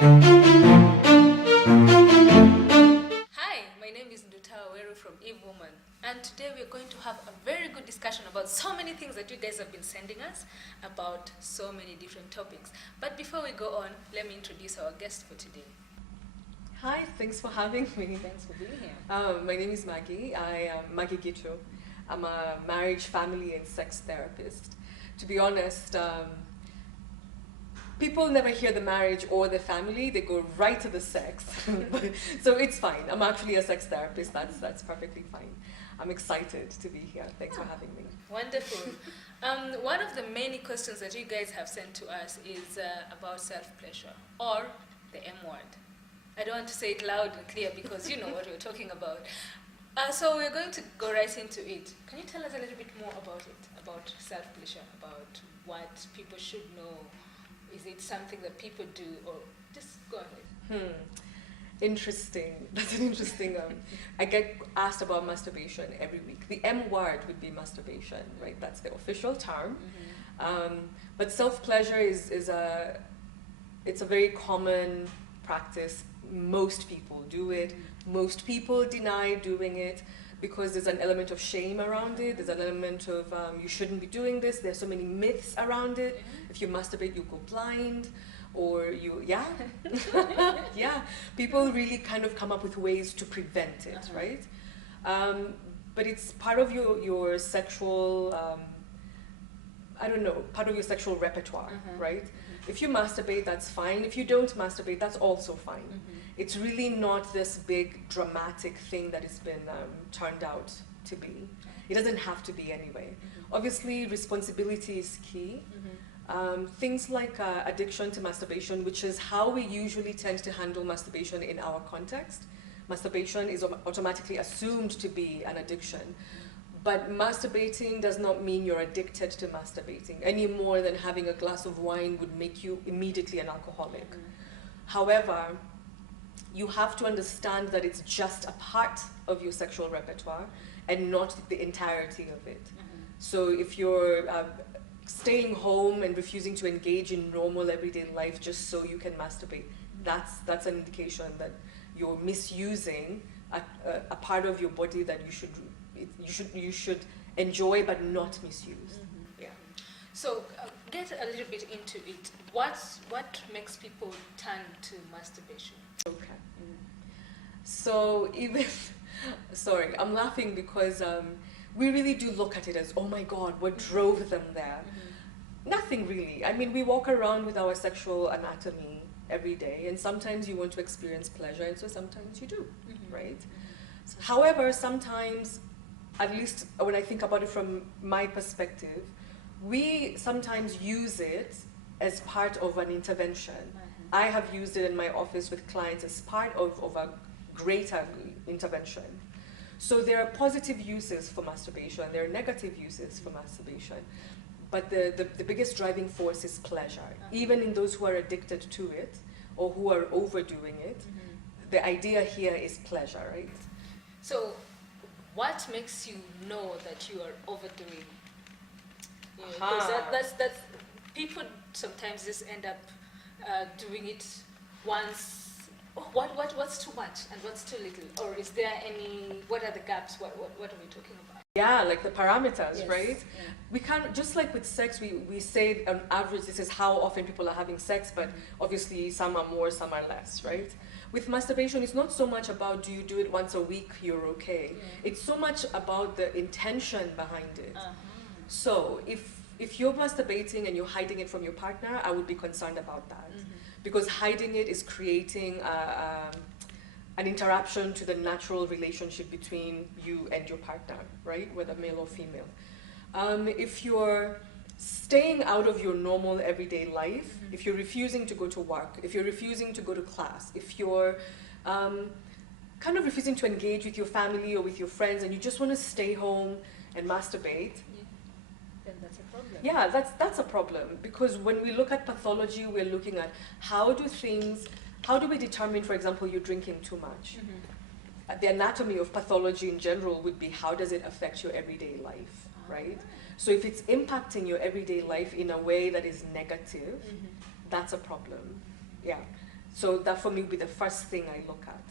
Hi, my name is Nduta Aweru from Eve Woman, and today we're going to have a very good discussion about so many things that you guys have been sending us about so many different topics. But before we go on, let me introduce our guest for today. Hi, thanks for having me. Thanks for being here. My name is Maggie. I am Maggie Gitu. I'm a marriage, family, and sex therapist. To be honest, people never hear the marriage or the family, they go right to the sex. So it's fine. I'm actually a sex therapist. That's perfectly fine. I'm excited to be here. Thanks for having me. Wonderful. One of the many questions that you guys have sent to us is about self-pleasure, or the M word. I don't want to say it loud and clear because you know what we're talking about. So we're going to go right into it. Can you tell us a little bit more about it, about self-pleasure, about what people should know? Is it something that people do, or just go ahead? Interesting. That's an interesting. I get asked about masturbation every week. The M word would be masturbation, right? That's the official term. But self-pleasure is a very common practice. Most people do it. Most people deny doing it because there's an element of shame around it. There's an element of you shouldn't be doing this. There's so many myths around it. If you masturbate, you go blind, or yeah. People really kind of come up with ways to prevent it, right? But it's part of your sexual, part of your sexual repertoire, right? If you masturbate, that's fine. If you don't masturbate, that's also fine. It's really not this big dramatic thing that it's been turned out to be. It doesn't have to be anyway. Obviously, responsibility is key. Things like addiction to masturbation, which is how we usually tend to handle masturbation in our context. Masturbation is automatically assumed to be an addiction. But masturbating does not mean you're addicted to masturbating any more than having a glass of wine would make you immediately an alcoholic. However, you have to understand that it's just a part of your sexual repertoire and not the entirety of it. So if you're staying home and refusing to engage in normal everyday life just so you can masturbate, that's an indication that you're misusing a part of your body that you should enjoy but not misuse. Yeah. So get a little bit into it. What makes people turn to masturbation? Okay. So sorry, I'm laughing because we really do look at it as, oh my God, what drove them there? Nothing really. I mean, we walk around with our sexual anatomy every day, and sometimes you want to experience pleasure, and so sometimes you do, right? However, sometimes, at least when I think about it from my perspective, we sometimes use it as part of an intervention. I have used it in my office with clients as part of a greater intervention. So there are positive uses for masturbation, there are negative uses for masturbation, but the biggest driving force is pleasure. Even in those who are addicted to it or who are overdoing it, the idea here is pleasure, right? So what makes you know that you are overdoing? Because that's people sometimes just end up doing it once. What's too much and what's too little? Or is there any? What are the gaps? What are we talking about? Yeah, like the parameters, Yes. right? Yeah. We can't, just like with sex, we say on average this is how often people are having sex, but obviously some are more, some are less, right? With masturbation, it's not so much about do you do it once a week, you're okay. It's so much about the intention behind it. So if you're masturbating and you're hiding it from your partner, I would be concerned about that. Because hiding it is creating an interruption to the natural relationship between you and your partner, right? Whether male or female. If you're staying out of your normal everyday life, if you're refusing to go to work, if you're refusing to go to class, if you're kind of refusing to engage with your family or with your friends and you just want to stay home and masturbate, then that's a problem. yeah, that's a problem. Because when we look at pathology, we're looking at how do we determine, for example, you're drinking too much? The anatomy of pathology in general would be how does it affect your everyday life, right? So if it's impacting your everyday life in a way that is negative, that's a problem. Yeah. So that for me would be the first thing I look at.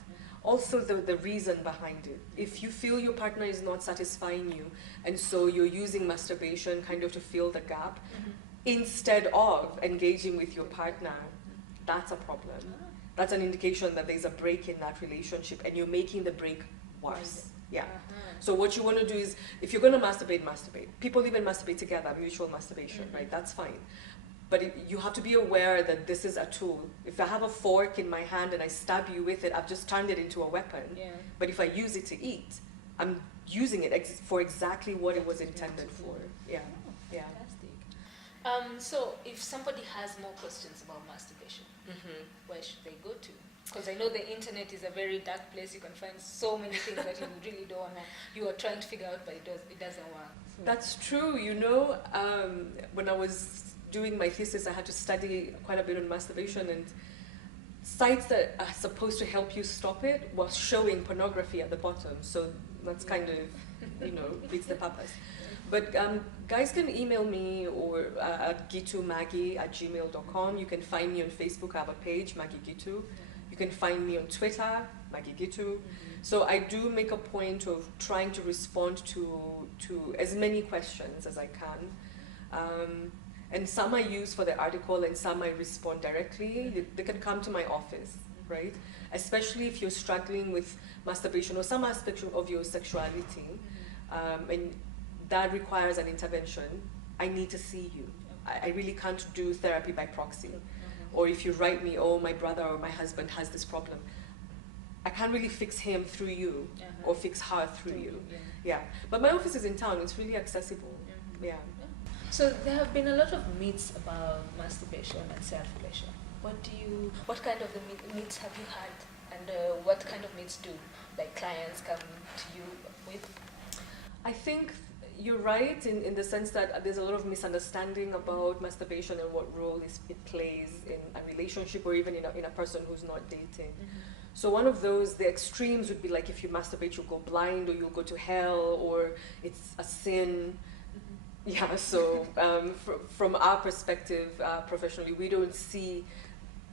Also the reason behind it. If you feel your partner is not satisfying you, and so you're using masturbation kind of to fill the gap, instead of engaging with your partner, that's a problem. That's an indication that there's a break in that relationship, and you're making the break worse. Yeah. So what you want to do is, if you're going to masturbate, masturbate. People even masturbate together, mutual masturbation, right? That's fine. But you have to be aware that this is a tool. If I have a fork in my hand and I stab you with it, I've just turned it into a weapon. Yeah. But if I use it to eat, I'm using it for exactly what it was intended for. Yeah. Yeah. Fantastic. So if somebody has more questions about masturbation, where should they go to? Because I know the internet is a very dark place. You can find so many things that you really don't want to, you are trying to figure out, but it doesn't work. So. That's true. You know, when I was doing my thesis, I had to study quite a bit on masturbation, and sites that are supposed to help you stop it was showing pornography at the bottom. So that's kind of, beats the purpose. But guys can email me or at gitumaggie@gmail.com. You can find me on Facebook. I have a page, Maggie Gitu. You can find me on Twitter, Maggie Gitu. So I do make a point of trying to respond to as many questions as I can. And some I use for the article, and some I respond directly. They can come to my office, right? Especially if you're struggling with masturbation or some aspect of your sexuality, and that requires an intervention. I need to see you. I really can't do therapy by proxy. Or if you write me, oh, my brother or my husband has this problem, I can't really fix him through you or fix her through you. Yeah. But my office is in town. It's really accessible. Yeah. So there have been a lot of myths about masturbation and self-pleasure. What kind of myths have you had, and what kind of myths do clients come to you with? I think you're right in the sense that there's a lot of misunderstanding about masturbation and what role it plays in a relationship or even in a person who's not dating. So one of those, the extremes would be like, if you masturbate, you'll go blind, or you'll go to hell, or it's a sin. Yeah, so from our perspective, professionally, we don't see,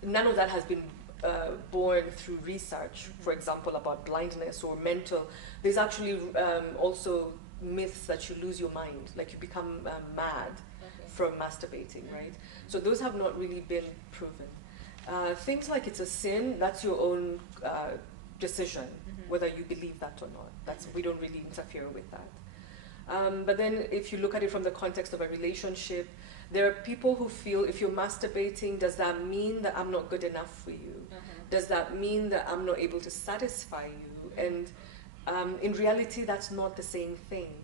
none of that has been born through research, for example, about blindness or mental. There's actually also myths that you lose your mind, like you become mad from masturbating, right? So those have not really been proven. Things like it's a sin, that's your own decision, whether you believe that or not. We don't really interfere with that. But then if you look at it from the context of a relationship, there are people who feel, if you're masturbating, does that mean that I'm not good enough for you? Does that mean that I'm not able to satisfy you? And in reality, that's not the same thing.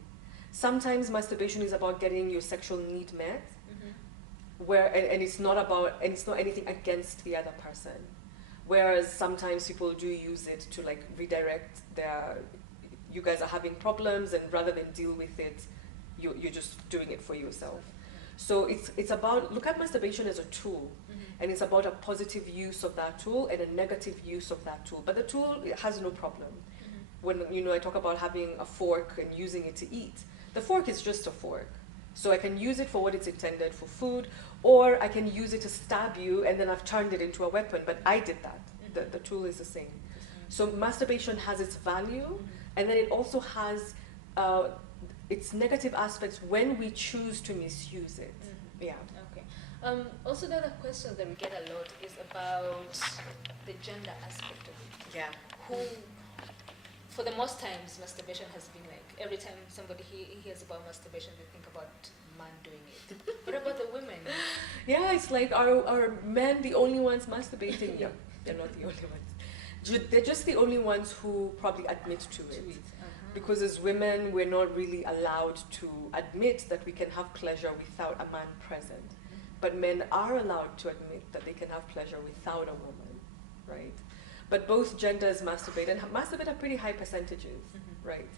Sometimes masturbation is about getting your sexual need met, and it's not anything against the other person. Whereas sometimes people do use it to redirect you guys are having problems, and rather than deal with it, you're just doing it for yourself. So it's about, look at masturbation as a tool, and it's about a positive use of that tool and a negative use of that tool. But the tool has no problem. When I talk about having a fork and using it to eat, the fork is just a fork. So I can use it for what it's intended, for food, or I can use it to stab you, and then I've turned it into a weapon, but I did that. The tool is the same. So masturbation has its value, and then it also has its negative aspects when we choose to misuse it. Yeah. Okay. Also, the other question that we get a lot is about the gender aspect of it. Yeah. For the most times, masturbation has been every time somebody hears about masturbation, they think about man doing it. What about the women? Yeah, it's like, are men the only ones masturbating? Yeah, they're not the only ones. They're just the only ones who probably admit to it. Because as women, we're not really allowed to admit that we can have pleasure without a man present. But men are allowed to admit that they can have pleasure without a woman, right? But both genders masturbate, and masturbate at pretty high percentages, right?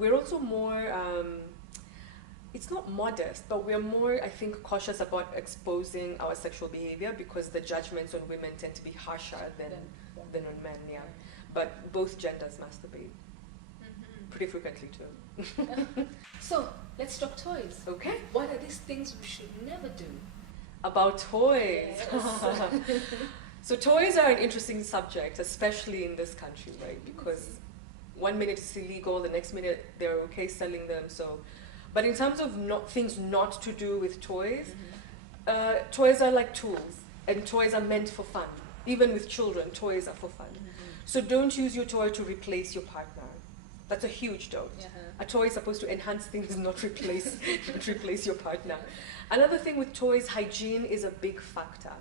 We're also more, it's not modest, but we're more, I think, cautious about exposing our sexual behavior, because the judgments on women tend to be harsher than on men, yeah. But both genders masturbate. Pretty frequently too. So, let's talk toys. Okay. What are these things we should never do? About toys. Yes. So toys are an interesting subject, especially in this country, right? Because one minute it's illegal, the next minute they're okay selling them. So, but in terms of things not to do with toys, toys are like tools, and toys are meant for fun. Even with children, toys are for fun. So don't use your toy to replace your partner. That's a huge don't. A toy is supposed to enhance things, not replace, not replace your partner. Another thing with toys, hygiene is a big factor.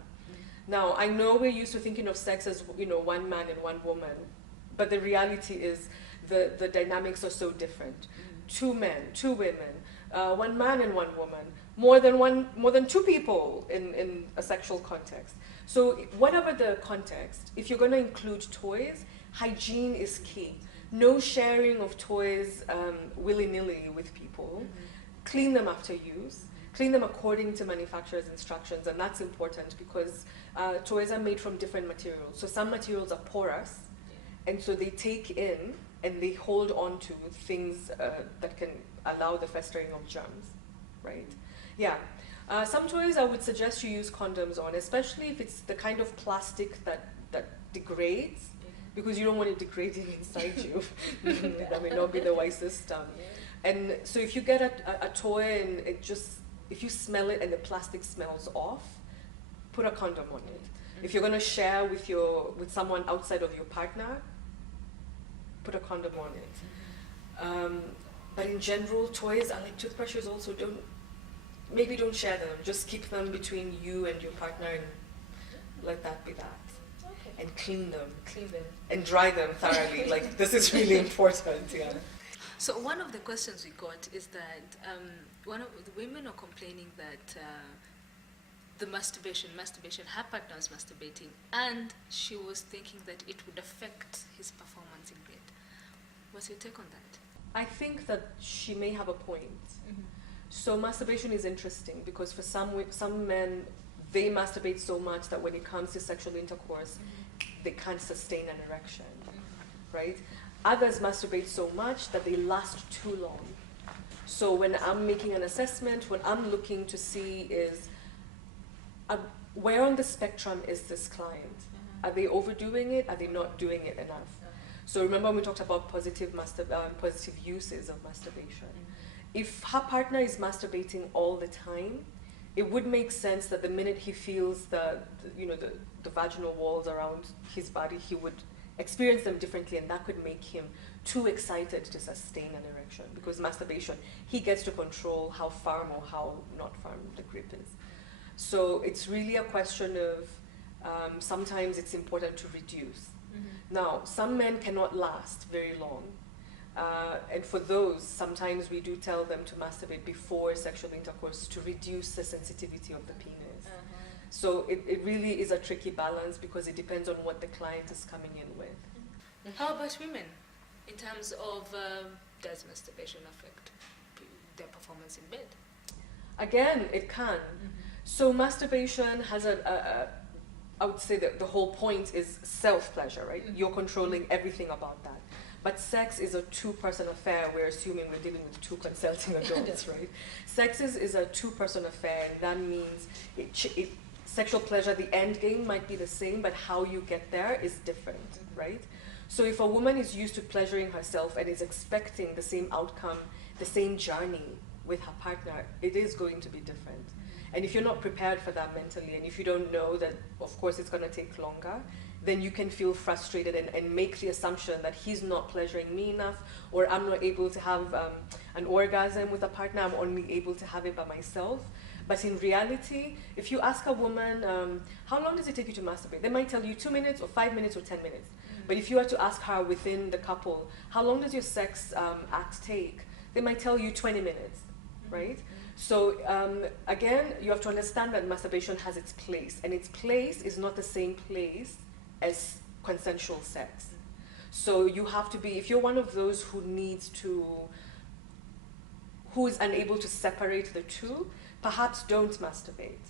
Now, I know we're used to thinking of sex as, you know, one man and one woman, but the reality is the dynamics are so different. Two men, two women, one man and one woman, more than two people in a sexual context. So whatever the context, if you're going to include toys, hygiene is key. No sharing of toys willy-nilly with people. Clean them after use. Clean them according to manufacturer's instructions, and that's important because toys are made from different materials. So some materials are porous, and so they take in and they hold on to things that can allow the festering of germs, right? Yeah. Some toys I would suggest you use condoms on, especially if it's the kind of plastic that degrades, because you don't want it degrading inside you. That may not be the wisest. And so if you get a toy and if you smell it and the plastic smells off, put a condom on it. If you're going to share with someone outside of your partner, put a condom on it. But in general, toys are like toothbrushes also. Maybe don't share them. Just keep them between you and your partner and let that be that. Okay. And clean them. And dry them thoroughly. Like, this is really important, yeah. So one of the questions we got is that one of the women are complaining that the masturbation, her partner was masturbating, and she was thinking that it would affect his performance in bed. What's your take on that? I think that she may have a point. So masturbation is interesting because for some men, they masturbate so much that when it comes to sexual intercourse, they can't sustain an erection, right? Others masturbate so much that they last too long. So when I'm making an assessment, what I'm looking to see is where on the spectrum is this client? Are they overdoing it? Are they not doing it enough? So remember when we talked about positive uses of masturbation. If her partner is masturbating all the time, it would make sense that the minute he feels the vaginal walls around his body, he would experience them differently, and that could make him too excited to sustain an erection, because masturbation, he gets to control how firm or how not firm the grip is. So it's really a question of sometimes it's important to reduce. Now, some men cannot last very long. And for those, sometimes we do tell them to masturbate before sexual intercourse to reduce the sensitivity of the penis. So it really is a tricky balance because it depends on what the client is coming in with. How about women? In terms of, does masturbation affect their performance in bed? Again, it can. So masturbation has I would say that the whole point is self-pleasure, right? You're controlling everything about that. But sex is a two-person affair. We're assuming we're dealing with two consenting adults, right? Sex is a two-person affair, and that means sexual pleasure, the end game might be the same, but how you get there is different, right? So if a woman is used to pleasuring herself and is expecting the same outcome, the same journey with her partner, it is going to be different. And if you're not prepared for that mentally, and if you don't know that, of course, it's going to take longer, then you can feel frustrated and make the assumption that he's not pleasuring me enough, or I'm not able to have an orgasm with a partner, I'm only able to have it by myself. But in reality, if you ask a woman, how long does it take you to masturbate? They might tell you 2 minutes or 5 minutes or 10 minutes. But if you were to ask her within the couple, how long does your sex act take? They might tell you 20 minutes, right? So again, you have to understand that masturbation has its place, and its place is not the same place as consensual sex. So you have to be, if you're one of those who is unable to separate the two, perhaps don't masturbate.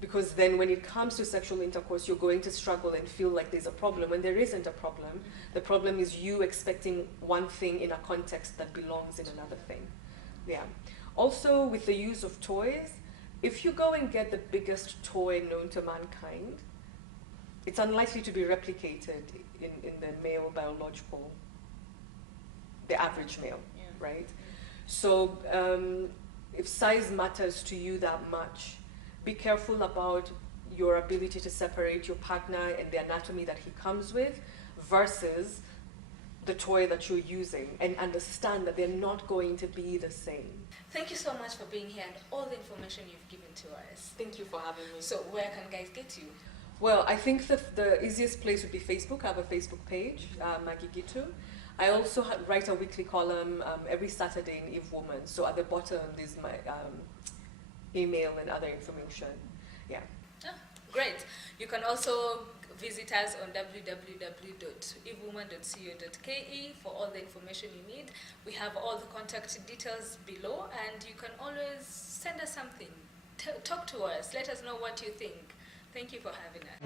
Because then when it comes to sexual intercourse, you're going to struggle and feel like there's a problem when there isn't a problem. The problem is you expecting one thing in a context that belongs in another thing. Yeah. Also, with the use of toys, if you go and get the biggest toy known to mankind, it's unlikely to be replicated in the male biological, the average male, right? So if size matters to you that much, be careful about your ability to separate your partner and the anatomy that he comes with versus the toy that you're using, and understand that they're not going to be the same. Thank you so much for being here and all the information you've given to us. Thank you for having me. So where can guys get you? Well, I think the easiest place would be Facebook. I have a Facebook page, Maggie Gitu. I also write a weekly column every Saturday in Eve Woman. So at the bottom is my email and other information. Yeah. Oh, great. You can also visit us on www.evewoman.co.ke for all the information you need. We have all the contact details below, and you can always send us something. Talk to us. Let us know what you think. Thank you for having us.